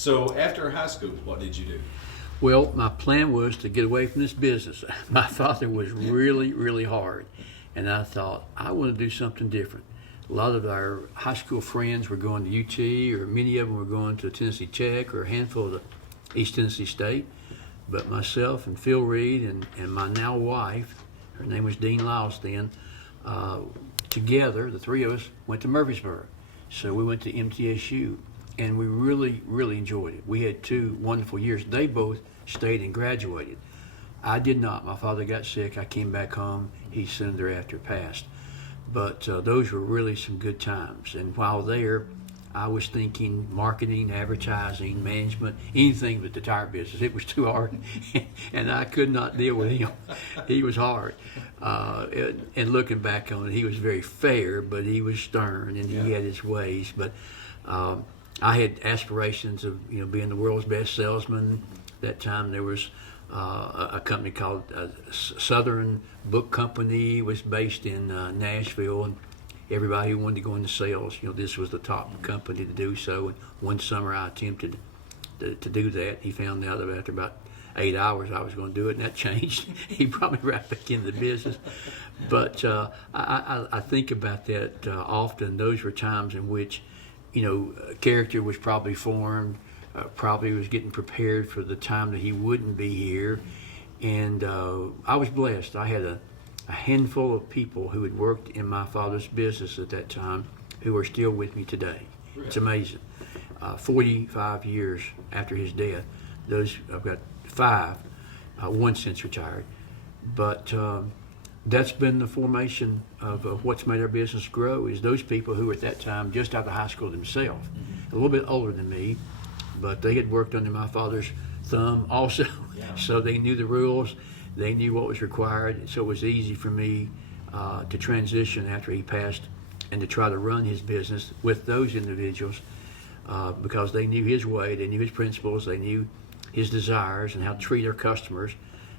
So after high school, what did you do? Well, my plan was to get away from this business. My father was really, really hard, and I thought I want to do something different. A lot of our high school friends were going to UT, or many of them were going to Tennessee Tech, or a handful of East Tennessee State. But myself and Phil Reed and my now wife, her name was Dean Lyles then, together, the three of us went to Murfreesboro. So we went to MTSU, and we really, really enjoyed it. We had 2 wonderful years. They both stayed and graduated. I did not. My father got sick. I came back home. He soon thereafter passed. But those were really some good times. And while there, I was thinking marketing, advertising, management, anything but the tire business. It was too hard, and I could not deal with him. He was hard. And looking back on it, he was very fair, but he was stern, and he had his ways. But I had aspirations of being the world's best salesman. That time there was a company called Southern Book Company, was based in Nashville, and everybody who wanted to go into sales, this was the top company to do so. And one summer I attempted to do that. He found out that after about 8 hours I was going to do it, and that changed. He brought me right back into the business. But I think about that often. Those were times in which, character was probably formed, probably was getting prepared for the time that he wouldn't be here. And I was blessed. I had a handful of people who had worked in my father's business at that time who are still with me today. Really? It's amazing. 45 years after his death, I've got 5, one since retired. But that's been the formation of what's made our business grow, is those people who were at that time just out of high school themselves, a little bit older than me, but they had worked under my father's thumb also. So they knew the rules. They knew what was required, so it was easy for me to transition after he passed and to try to run his business with those individuals because they knew his way, they knew his principles, they knew his desires and how to treat their customers.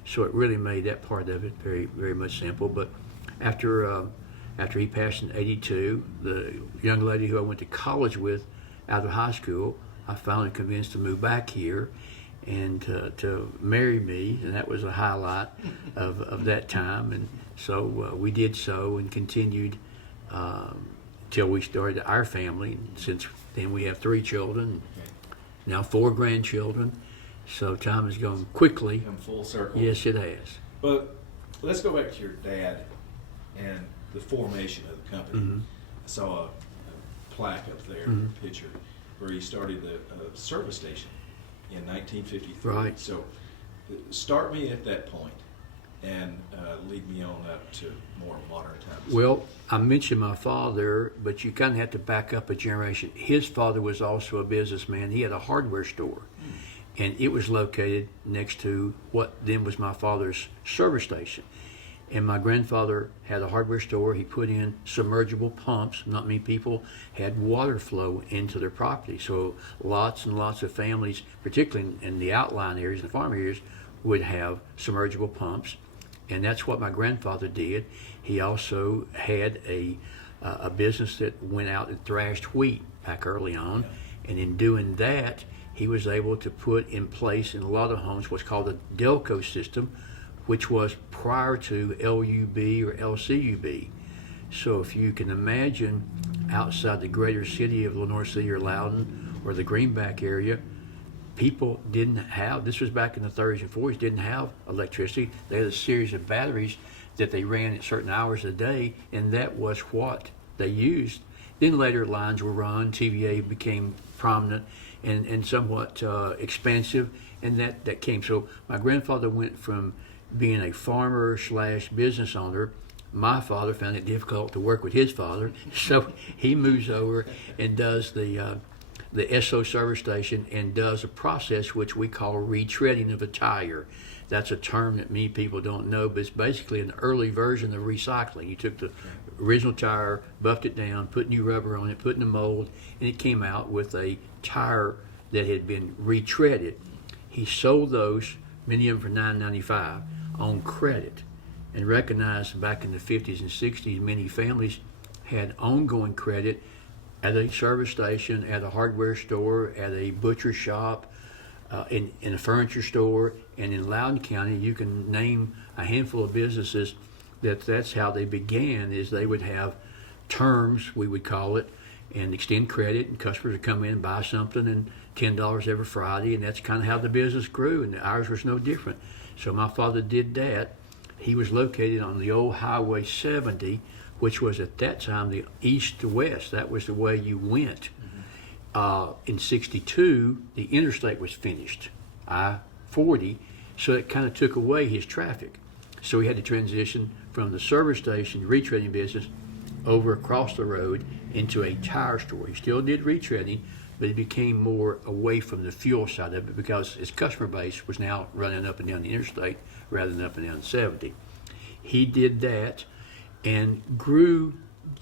So it really made that part of it very, very much simple. But after he passed in '82, the young lady who I went to college with out of high school, I finally convinced to move back here and to marry me, and that was a highlight of that time. And so we did so and continued till we started our family. And since then we have 3 children, now 4 grandchildren. So time has gone quickly. Come full circle. Yes, it has. But let's go back to your dad and the formation of the company. Mm-hmm. I saw a plaque up there, picture, where he started the service station in 1953. Right. So start me at that point and lead me on up to more modern times. Well, I mentioned my father, but you kind of have to back up a generation. His father was also a businessman. He had a hardware store, and it was located next to what then was my father's service station. And my grandfather had a hardware store. He put in submergible pumps. Not many people had water flow into their property. So lots and lots of families, particularly in the outlying areas, the farm areas, would have submergible pumps. And that's what my grandfather did. He also had a business that went out and thrashed wheat back early on. And in doing that, he was able to put in place in a lot of homes what's called a Delco system, which was prior to LUB or LCUB. So if you can imagine outside the greater city of Lenoir City or Loudon or the Greenback area, people didn't have, this was back in the 30s and 40s, didn't have electricity. They had a series of batteries that they ran at certain hours a day, and that was what they used. Then later lines were run, TVA became prominent and somewhat expensive, and that came. So my grandfather went from being a farmer / business owner. My father found it difficult to work with his father, so he moves over and does the SO service station and does a process which we call retreading of a tire. That's a term that many people don't know, but it's basically an early version of recycling. You took the original tire, buffed it down, put new rubber on it, put in a mold, and it came out with a tire that had been retreaded. He sold those, many of them for $9.95, on credit, and recognized back in the 50s and 60s many families had ongoing credit at a service station, at a hardware store, at a butcher shop, in a furniture store, and in Loudoun County, you can name a handful of businesses that's how they began. Is they would have terms, we would call it, and extend credit, and customers would come in and buy something, and $10 every Friday, and that's kind of how the business grew, and ours was no different. So my father did that. He was located on the old Highway 70, which was at that time the east to west. That was the way you went. In '62, the interstate was finished, I-40, so it kind of took away his traffic. So he had to transition from the service station retreading business over across the road into a tire store. He still did retreading, but he became more away from the fuel side of it because his customer base was now running up and down the interstate rather than up and down 70. He did that and grew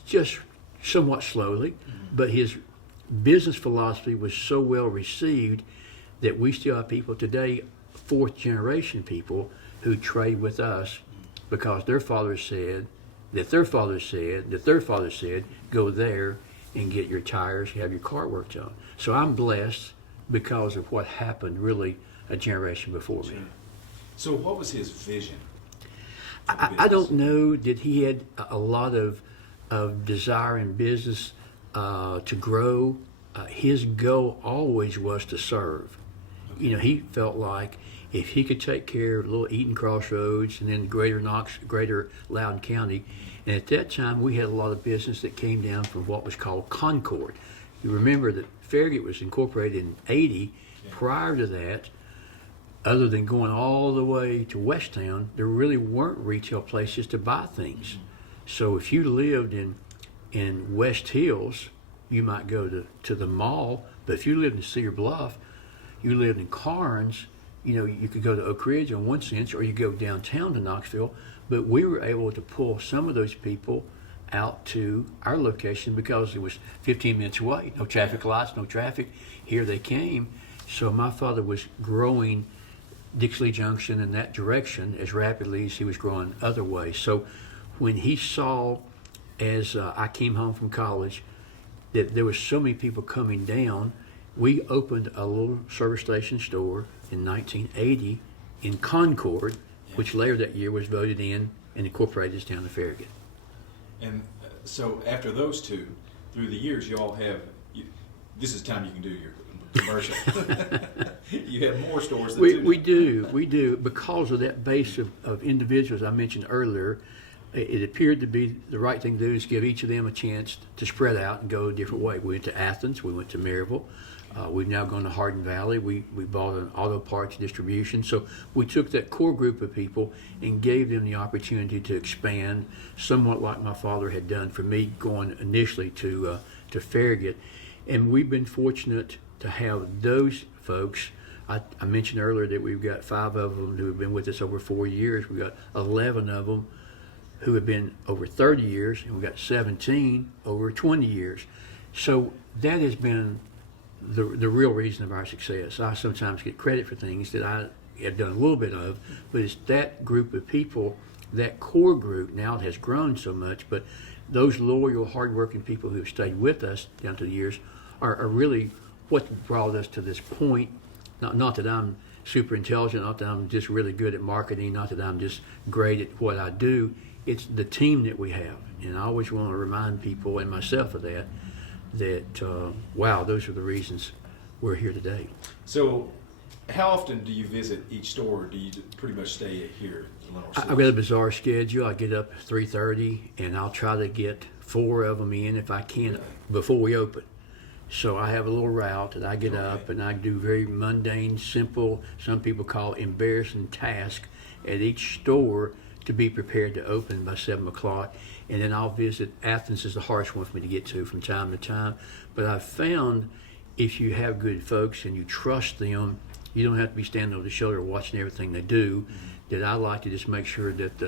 just somewhat slowly, but his business philosophy was so well received that we still have people today, fourth generation people, who trade with us because their father said, that their father said, that their father said, go there and get your tires, have your car worked on. So I'm blessed because of what happened really a generation before me. So what was his vision? I don't know that he had a lot of desire in business to grow. His goal always was to serve. Okay. You know, he felt like if he could take care of little Eaton Crossroads and then greater Loudoun County, and at that time we had a lot of business that came down from what was called Concord. You remember that Farragut was incorporated in '80. Yeah. Prior to that, other than going all the way to Westtown, there really weren't retail places to buy things. Mm-hmm. So if you lived in West Hills, you might go to the mall, but if you lived in Cedar Bluff, you lived in Carnes, you know, you could go to Oak Ridge in one sense, or you go downtown to Knoxville, but we were able to pull some of those people out to our location because it was 15 minutes away, no traffic lights, no traffic. Here they came. So my father was growing Dixley Junction in that direction as rapidly as he was growing other ways. So when he saw, as I came home from college, that there was so many people coming down, we opened a little service station store in 1980 in Concord, which later that year was voted in and incorporated as town of Farragut. And so after those two, through the years, you all have, this is time you can do your commercial. You have more stores than we do. Because of that base of individuals I mentioned earlier, it appeared to be the right thing to do is give each of them a chance to spread out and go a different way. We went to Athens, we went to Maryville, we've now gone to Hardin Valley, we bought an auto parts distribution. So we took that core group of people and gave them the opportunity to expand, somewhat like my father had done for me going initially to Farragut. And we've been fortunate to have those folks. I mentioned earlier that we've got 5 of them who have been with us over 4 years. We've got 11 of them who have been over 30 years, and we've got 17 over 20 years. So that has been the real reason of our success. I sometimes get credit for things that I have done a little bit of, but it's that group of people, that core group, now it has grown so much, but those loyal, hardworking people who have stayed with us down through the years are really what brought us to this point. Not that I'm super intelligent, not that I'm just really good at marketing, not that I'm just great at what I do. It's the team that we have, and I always want to remind people and myself of that wow, those are the reasons we're here today. So how often do you visit each store, or do you pretty much stay here at Lenoir City? I've got a bizarre schedule. I get up at 3:30, and I'll try to get 4 of them in if I can before we open. So I have a little route that I get up, and I do very mundane, simple, some people call embarrassing task at each store to be prepared to open by 7 o'clock. And then I'll visit. Athens is the hardest one for me to get to from time to time. But I've found if you have good folks and you trust them, you don't have to be standing over the shoulder watching everything they do. That I like to just make sure that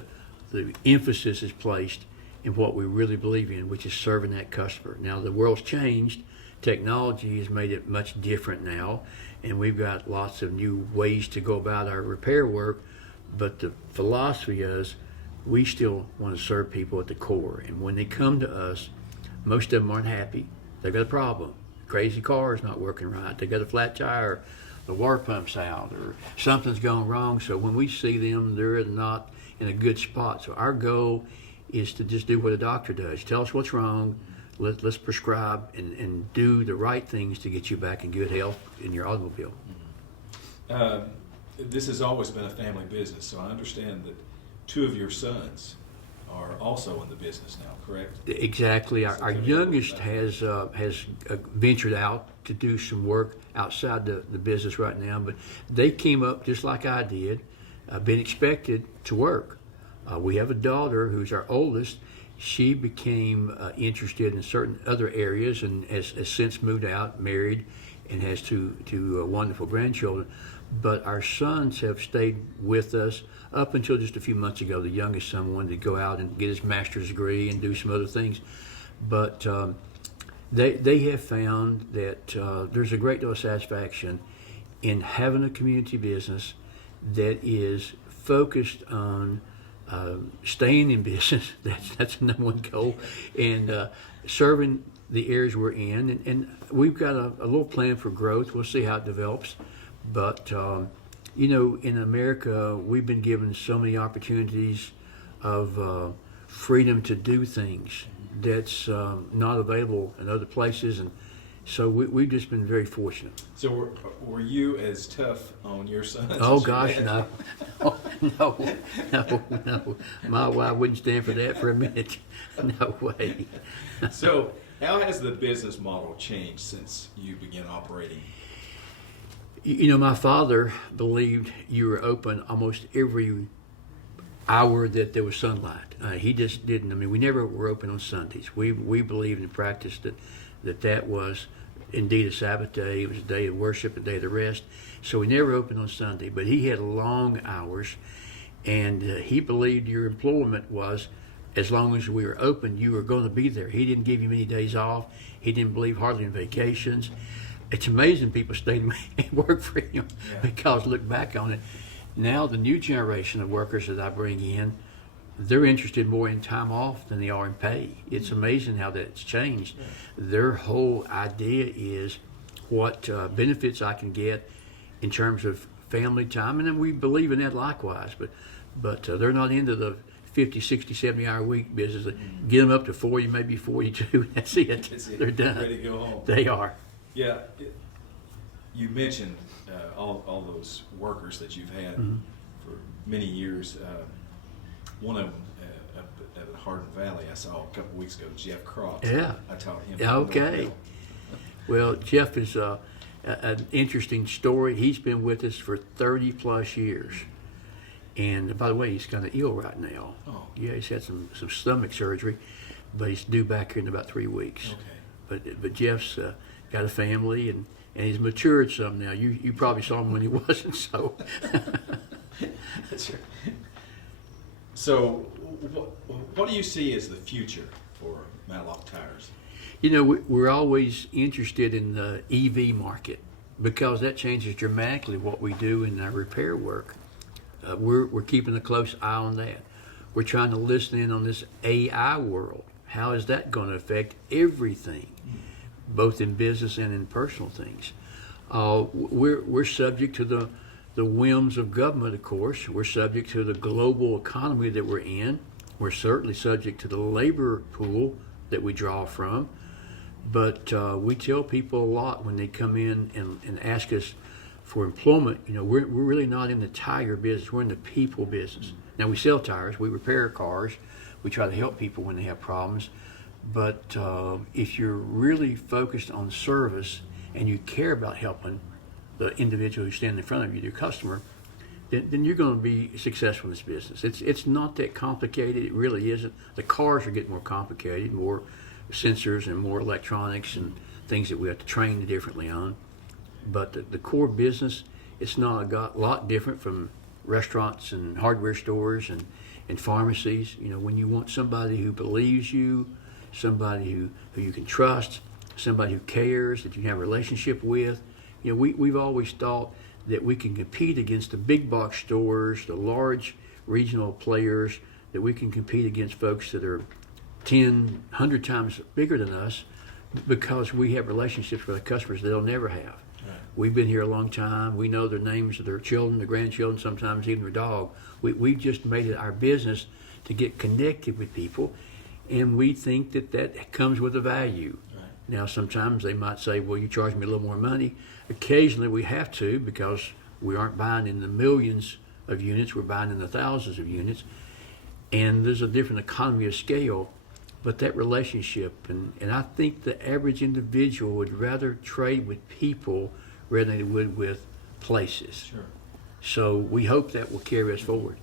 the emphasis is placed in what we really believe in, which is serving that customer. Now, the world's changed. Technology has made it much different now, and we've got lots of new ways to go about our repair work. But the philosophy is we still want to serve people at the core. And when they come to us, most of them aren't happy. They've got a problem. Crazy car is not working right. They got a flat tire, the water pump's out, or something's gone wrong. So when we see them, they're not in a good spot. So our goal is to just do what a doctor does. Tell us what's wrong. Let's prescribe and do the right things to get you back in good health in your automobile. This has always been a family business, so I understand that two of your sons are also in the business now, correct? Exactly. Our youngest has ventured out to do some work outside the business right now, but they came up just like I did, been expected to work. We have a daughter who's our oldest. She became interested in certain other areas and has since moved out, married, and has two wonderful grandchildren. But our sons have stayed with us up until just a few months ago. The youngest son wanted to go out and get his master's degree and do some other things. But they have found that there's a great deal of satisfaction in having a community business that is focused on staying in business. That's the number one goal, and serving the areas we're in. And we've got a little plan for growth. We'll see how it develops. But, in America, we've been given so many opportunities of freedom to do things that's not available in other places. And so we've just been very fortunate. So were you as tough on your sons? Oh, as your gosh, dad? no. My wife wouldn't stand for that for a minute. No way. So how has the business model changed since you began operating? My father believed you were open almost every hour that there was sunlight. He just didn't. I mean, we never were open on Sundays. We believed and practiced that was indeed a Sabbath day. It was a day of worship, a day of the rest. So we never opened on Sunday. But he had long hours, and he believed your employment was as long as we were open, you were going to be there. He didn't give you many days off. He didn't believe hardly in vacations. It's amazing people stayed and worked for him because look back on it. Now the new generation of workers that I bring in, they're interested more in time off than they are in pay. It's amazing how that's changed. Their whole idea is what benefits I can get in terms of family time, and then we believe in that likewise. But they're not into the 50, 60, 70-hour week business. Get them up to 40, maybe 42. That's it. They're done. Ready to go home. They are. Yeah, you mentioned all those workers that you've had for many years. One of them up at Hardin Valley I saw a couple weeks ago, Jeff Cross. Yeah. I taught him. Okay. Well, Jeff is an interesting story. He's been with us for 30 plus years. And by the way, he's kind of ill right now. Oh. Yeah, he's had some stomach surgery, but he's due back here in about 3 weeks. Okay. But Jeff's got a family and he's matured some now. You probably saw him when he wasn't so. That's right. So, what do you see as the future for Matlock Tires? We're always interested in the EV market because that changes dramatically what we do in our repair work. We're keeping a close eye on that. We're trying to listen in on this AI world. How is that going to affect everything, both in business and in personal things? We're subject to the whims of government, of course. We're subject to the global economy that we're in. We're certainly subject to the labor pool that we draw from. But we tell people a lot when they come in and ask us for employment. We're really not in the tire business. We're in the people business. Now, we sell tires. We repair cars. We try to help people when they have problems. But if you're really focused on service and you care about helping the individual who's standing in front of you, your customer, then you're going to be successful in this business. It's not that complicated. It really isn't. The cars are getting more complicated, more sensors and more electronics and things that we have to train differently on. But the core business, it's not a lot different from restaurants and hardware stores and pharmacies. When you want somebody who believes you, somebody who you can trust, somebody who cares, that you have a relationship with. We've always thought that we can compete against the big box stores, the large regional players, that we can compete against folks that are 10, 100 times bigger than us, because we have relationships with our customers they'll never have. Right. We've been here a long time. We know their names of their children, their grandchildren, sometimes even their dog. We've just made it our business to get connected with people, and we think that comes with a value. Right. Now, sometimes they might say, well, you charge me a little more money. Occasionally we have to, because we aren't buying in the millions of units, we're buying in the thousands of units, and there's a different economy of scale. But that relationship, and I think the average individual would rather trade with people rather than they would with places. Sure. So we hope that will carry us forward.